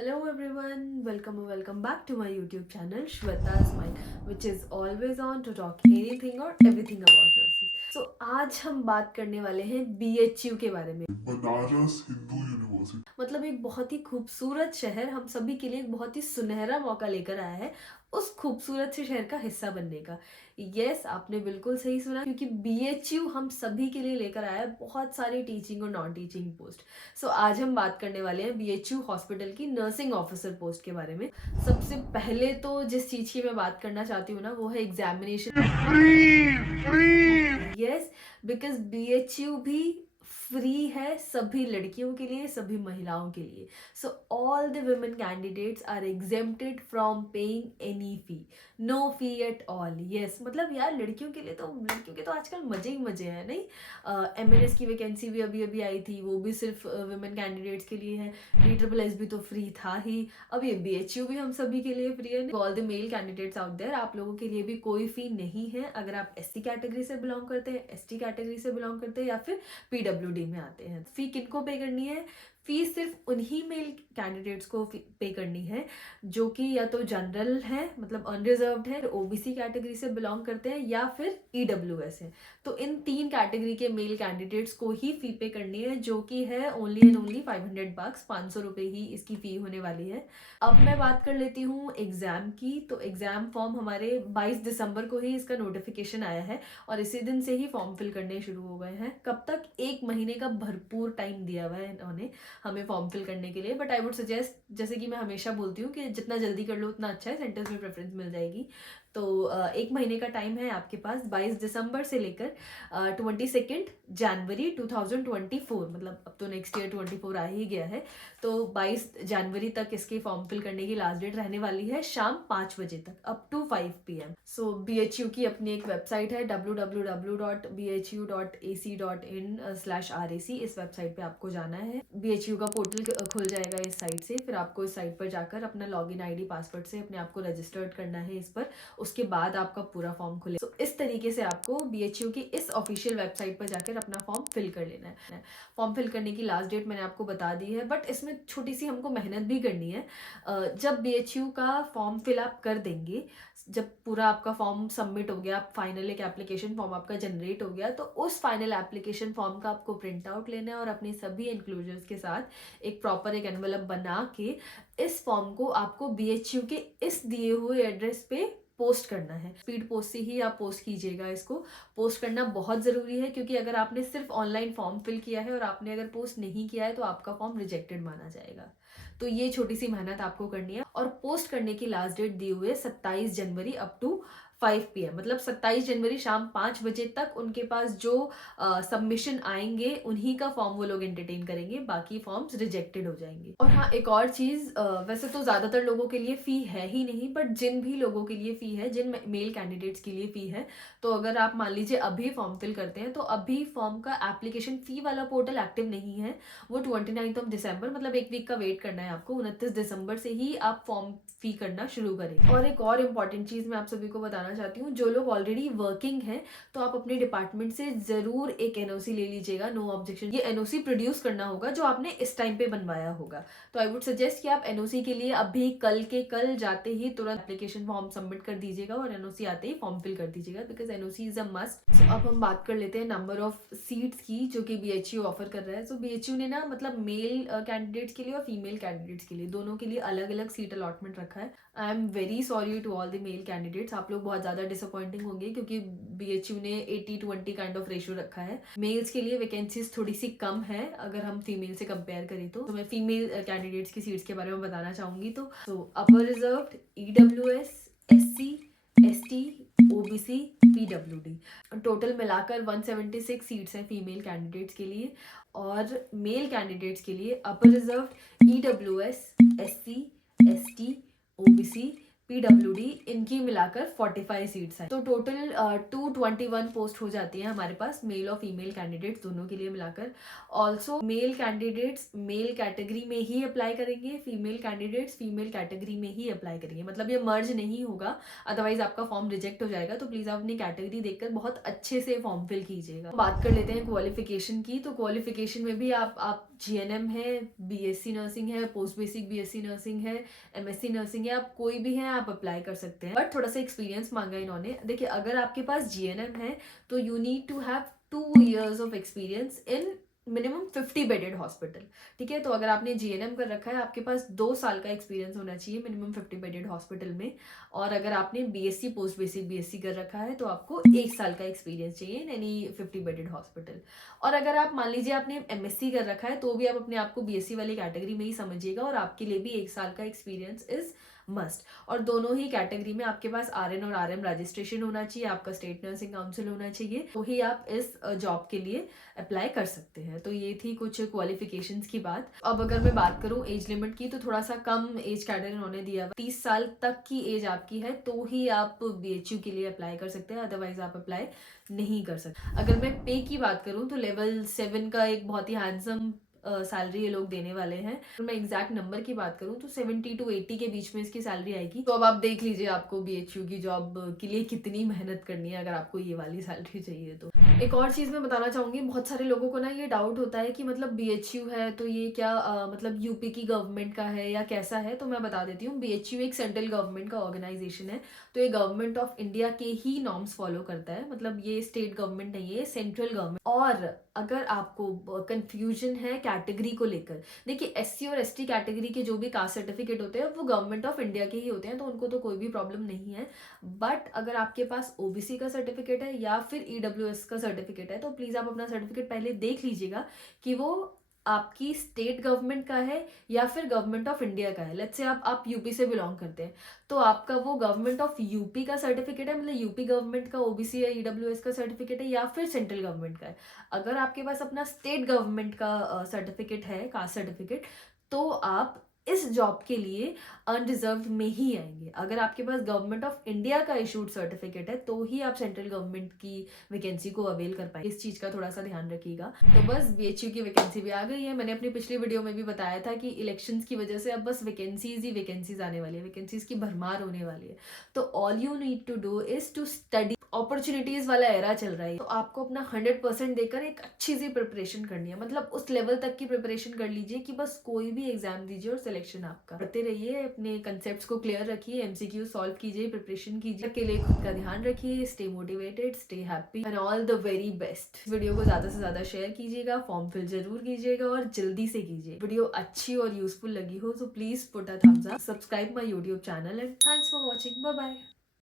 Hello everyone, welcome back to my YouTube channel Shweta's Mind, which is always on to talk anything or everything about nurses. So आज हम बात करने वाले हैं BHU के बारे में। बनारस हिंदू यूनिवर्सिटी मतलब एक बहुत ही खूबसूरत शहर हम सभी के लिए एक बहुत ही सुनहरा मौका लेकर आया है उस खूबसूरत से शहर का हिस्सा बनने का। यस, आपने बिल्कुल सही सुना, क्योंकि BHU हम सभी के लिए लेकर आया है बहुत सारी टीचिंग और नॉन टीचिंग पोस्ट। सो आज हम बात करने वाले हैं BHU हॉस्पिटल की नर्सिंग ऑफिसर पोस्ट के बारे में। सबसे पहले तो जिस चीज की मैं बात करना चाहती हूँ ना, वो है एग्जामिनेशन। यस, बिकॉज BHU भी फ्री है सभी लड़कियों के लिए, सभी महिलाओं के लिए। So all the women candidates are exempted from paying any fee, no fee at all. Yes, मतलब यार लड़कियों के तो आजकल मजे ही मजे हैं, नहीं? MNS की वैकेंसी भी अभी अभी आई थी, वो भी सिर्फ वुमेन कैंडिडेट्स के लिए है। DSSS भी तो फ्री था ही, अब ये BHU भी हम सभी के लिए फ्री है। All the male candidates out there, आप लोगों के लिए भी कोई फी नहीं है अगर आप SC कैटेगरी से बिलोंग करते हैं, ST कैटेगरी से बिलोंग करते हैं या फिर PWD में आते हैं। फी किनको पे करनी है? फीस सिर्फ उन्हीं मेल कैंडिडेट्स को पे करनी है जो कि या तो जनरल है, मतलब अनरिजर्व्ड है, OBC कैटेगरी से बिलोंग करते हैं या फिर EWS है। तो इन तीन कैटेगरी के मेल कैंडिडेट्स को ही फी पे करनी है, जो कि है ओनली एंड ओनली $500, 500 रुपये ही इसकी फी होने वाली है। अब मैं बात कर लेती हूँ एग्जाम की। तो एग्जाम फॉर्म हमारे 22 दिसंबर को ही इसका नोटिफिकेशन आया है और इसी दिन से ही फॉर्म फिल करने शुरू हो गए हैं। कब तक? 1 महीने का भरपूर टाइम दिया हुआ है इन्होंने हमें फॉर्म फिल करने के लिए। बट आई वुड सजेस्ट, जैसे कि मैं हमेशा बोलती हूँ, कि जितना जल्दी कर लो उतना अच्छा है, सेंटर्स में प्रेफरेंस मिल जाएगी। तो 1 महीने का टाइम है आपके पास, 22 दिसंबर से लेकर 22 जनवरी 2024, मतलब अब तो नेक्स्ट ईयर 24 आ ही गया है। तो 22 जनवरी तक इसके फॉर्म फिल करने की लास्ट डेट रहने वाली है, शाम 5 बजे तक, up to 5 PM। So BHU की अपनी एक वेबसाइट है www.bhu.ac.in/RAC। इस वेबसाइट पे आपको जाना है, BHU का पोर्टल खुल जाएगा इस साइट से। फिर आपको इस साइट पर जाकर अपना लॉगिन ID पासवर्ड से अपने आप को रजिस्टर्ड करना है इस पर, उसके बाद आपका पूरा फॉर्म खुले। तो इस तरीके से आपको BHU की इस ऑफिशियल वेबसाइट पर जाकर अपना फॉर्म फिल कर लेना है। फॉर्म फिल करने की लास्ट डेट मैंने आपको बता दी है, बट इसमें छोटी सी हमको मेहनत भी करनी है। जब BHU का फॉर्म फिल आप कर देंगे, जब पूरा आपका फॉर्म सबमिट हो गया, फाइनल एक एप्लीकेशन फॉर्म आपका जनरेट हो गया, तो उस फाइनल एप्लीकेशन फॉर्म का आपको प्रिंट आउट लेना है और अपने सभी इंक्लूजर्स के साथ एक प्रॉपर एक एनवेलप बना के इस फॉर्म को आपको BHU के इस दिए हुए एड्रेस पे पोस्ट करना है। स्पीड पोस्ट से ही आप पोस्ट कीजिएगा। इसको पोस्ट करना बहुत ज़रूरी है, क्योंकि अगर आपने सिर्फ ऑनलाइन फॉर्म फिल किया है और आपने अगर पोस्ट नहीं किया है तो आपका फॉर्म रिजेक्टेड माना जाएगा। तो ये छोटी सी मेहनत आपको करनी है। और पोस्ट करने की लास्ट डेट दी हुई है 27 जनवरी अप टू 5 PM, मतलब 27 जनवरी शाम 5 बजे तक उनके पास जो सबमिशन आएंगे उन्हीं का फॉर्म वो लोग एंटरटेन करेंगे, बाकी फॉर्म्स रिजेक्टेड हो जाएंगे। और हाँ, एक और चीज़, वैसे तो ज़्यादातर लोगों के लिए फ़ी है ही नहीं, बट जिन भी लोगों के लिए फ़ी है, जिन मेल कैंडिडेट्स के लिए फ़ी है, तो अगर आप मान लीजिए अभी फॉर्म फिल करते हैं तो अभी फॉर्म का एप्लीकेशन फ़ी वाला पोर्टल एक्टिव नहीं है। वो 29 दिसंबर, मतलब एक वीक का वेट करना है आपको। 29 दिसंबर से ही आप फॉर्म फी करना शुरू करें। और एक और इम्पॉर्टेंट चीज़ मैं आप सभी को बताना चाहती हूँ, जो लोग ऑलरेडी वर्किंग हैं तो आप अपने डिपार्टमेंट से ज़रूर एक NOC ले लीजिएगा, नो ऑब्जेक्शन। ये NOC प्रोड्यूस करना होगा जो आपने इस टाइम पे बनवाया होगा। तो आई वुड सजेस्ट कि आप NOC के लिए अभी कल के कल जाते ही तुरंत एप्लीकेशन फॉर्म सबमिट कर दीजिएगा और NOC आते ही फॉर्म फिल कर दीजिएगा, because NOC is a must. So अब हम बात कर लेते हैं नंबर ऑफ सीट्स की जो कि BHU ऑफर कर रहा है। सो BHU ने ना, मतलब मेल कैंडिडेट्स के लिए और फीमेल कैंडिडेट्स के लिए, दोनों के लिए अलग अलग सीट अलॉटमेंट रखा है। I am very sorry to all the male candidates, आप लोग बहुत ज़्यादा डिसअपॉइंटिंग होंगे, क्योंकि BHU ने 80-20 काइंड ऑफ रेशियो रखा है। मेल्स के लिए वैकेंसीज थोड़ी सी कम है अगर हम फीमेल से कंपेयर करें तो मैं फीमेल कैंडिडेट्स की सीट्स के बारे में बताना चाहूँगी। तो upper reserved, EWS, SC, ST, OBC, PWD, total मिलाकर 176 सीट्स हैं फीमेल कैंडिडेट्स के लिए। और मेल कैंडिडेट्स के लिए अपर reserved, EWS, SC, ST, OBC, PWD, इनकी मिलाकर 45 सीट्स हैं। तो टोटल 221 पोस्ट हो जाती है हमारे पास, मेल और फीमेल कैंडिडेट्स दोनों के लिए मिलाकर। Also male candidates male category में ही अप्लाई करेंगे, फीमेल कैंडिडेट्स फीमेल कैटेगरी में ही अप्लाई करेंगे, मतलब ये मर्ज नहीं होगा, अदरवाइज आपका फॉर्म रिजेक्ट हो जाएगा। तो प्लीज़ आप अपनी कैटेगरी देखकर बहुत अच्छे से फॉर्म फिल कीजिएगा। बात कर लेते हैं क्वालिफिकेशन की। तो क्वालिफिकेशन में भी आप GNM है, BSc नर्सिंग है, पोस्ट बेसिक BSc नर्सिंग है, MSc नर्सिंग है, आप कोई भी है आप अप्लाई कर सकते हैं। बट थोड़ा सा एक्सपीरियंस मांगा इन्होंने। देखिए अगर आपके पास GNM है तो you need to have 2 years of experience in minimum 50 bedded hospital. ठीक है, तो अगर आपने GNM कर रखा है आपके पास 2 साल का एक्सपीरियंस होना चाहिए मिनिमम 50 बेडेड हॉस्पिटल में। और अगर आपने BSc पोस्ट बेसिक BSc कर रखा है तो आपको 1 साल का एक्सपीरियंस चाहिए इन एनी 50 बेडेड हॉस्पिटल। और अगर आप मान लीजिए आपने MSc कर रखा है तो भी आप अपने आप को BSc वाली कैटेगरी में ही समझिएगा और आपके लिए भी 1 साल का एक्सपीरियंस इज मस्ट। और दोनों ही कैटेगरी में आपके पास RN और RM रजिस्ट्रेशन होना चाहिए, आपका स्टेट नर्सिंग काउंसिल होना चाहिए, तो ही आप इस जॉब के लिए अप्लाई कर सकते हैं। तो ये थी कुछ क्वालिफिकेशंस की बात। अब अगर मैं बात करूं एज लिमिट की तो थोड़ा सा कम एज कैटेगरी इन्होंने दिया हुआ, 30 साल तक की एज आपकी है तो ही आप BHU के लिए अप्लाई कर सकते हैं, अदरवाइज आप अप्लाई नहीं कर सकते। अगर मैं पे की बात करूं तो लेवल 7 का एक बहुत ही हैंडसम सैलरी ये लोग देने वाले हैं। तो मैं एग्जैक्ट नंबर की बात करूं तो 70 to 80 के बीच में इसकी सैलरी आएगी। तो अब आप देख लीजिए आपको BHU की जॉब के लिए कितनी मेहनत करनी है अगर आपको ये वाली सैलरी चाहिए तो। एक और चीज मैं बताना चाहूंगी, बहुत सारे लोगों को ना ये डाउट होता है कि मतलब BHU है तो ये क्या मतलब यूपी की गवर्नमेंट का है या कैसा है। तो मैं बता देती हूँ, BHU एक सेंट्रल गवर्नमेंट का ऑर्गेनाइजेशन है। तो ये गवर्नमेंट ऑफ इंडिया के ही नॉर्म्स फॉलो करता है, मतलब ये स्टेट गवर्नमेंट नहीं है, सेंट्रल गवर्नमेंट। और अगर आपको कंफ्यूजन है कैटेगरी को लेकर, देखिए SC और ST कैटेगरी के जो भी कास्ट सर्टिफिकेट होते हैं वो गवर्नमेंट ऑफ इंडिया के ही होते हैं, तो उनको तो कोई भी प्रॉब्लम नहीं है। बट अगर आपके पास OBC का सर्टिफिकेट है या फिर EWS का सर्टिफिकेट है तो प्लीज आप अपना सर्टिफिकेट पहले देख लीजिएगा कि वो आपकी स्टेट गवर्नमेंट का है या फिर गवर्नमेंट ऑफ इंडिया का है। लेट्स से आप यूपी से बिलोंग करते हैं तो आपका वो गवर्नमेंट ऑफ यूपी का सर्टिफिकेट है, मतलब यूपी गवर्नमेंट का OBC या EWS का सर्टिफिकेट है या फिर सेंट्रल गवर्नमेंट का है। अगर आपके पास अपना स्टेट गवर्नमेंट का सर्टिफिकेट है, कास्ट सर्टिफिकेट, तो आप इस जॉब के लिए अनरिजर्व्ड में ही आएंगे। अगर आपके पास गवर्नमेंट ऑफ इंडिया का इशूड सर्टिफिकेट है तो ही आप सेंट्रल गवर्नमेंट की वैकेंसी को अवेल कर पाएंगे। इस चीज का थोड़ा सा ध्यान रखिएगा। तो बस BHU की वैकेंसी भी आ गई है। मैंने अपनी पिछली वीडियो में भी बताया था कि इलेक्शंस की वजह से अब बस वैकेंसीज ही वैकेंसीज आने वाली है, वैकेंसीज की भरमार होने वाली है। तो all you need to do is to study. Opportunities वाला एरा चल रहा है तो आपको अपना 100% देकर एक अच्छी सी प्रिपरेशन करनी है, मतलब उस लेवल तक की प्रिपरेशन कर लीजिए कि बस कोई भी एग्जाम दीजिए और सिलेक्शन आपका। पढ़ते रहिए, अपने कंसेप्ट्स को क्लियर रखिए, MCQ सॉल्व कीजिए, प्रिपरेशन कीजिए, के लिए खुद का ध्यान रखिए, stay motivated, stay happy and all the very best. Video को ज्यादा से ज्यादा शेयर कीजिएगा, फॉर्म फिल जरूर कीजिएगा और जल्दी से कीजिए। वीडियो अच्छी और यूजफुल लगी हो तो please put a thumbs up, subscribe my YouTube channel and thanks for watching. Bye bye.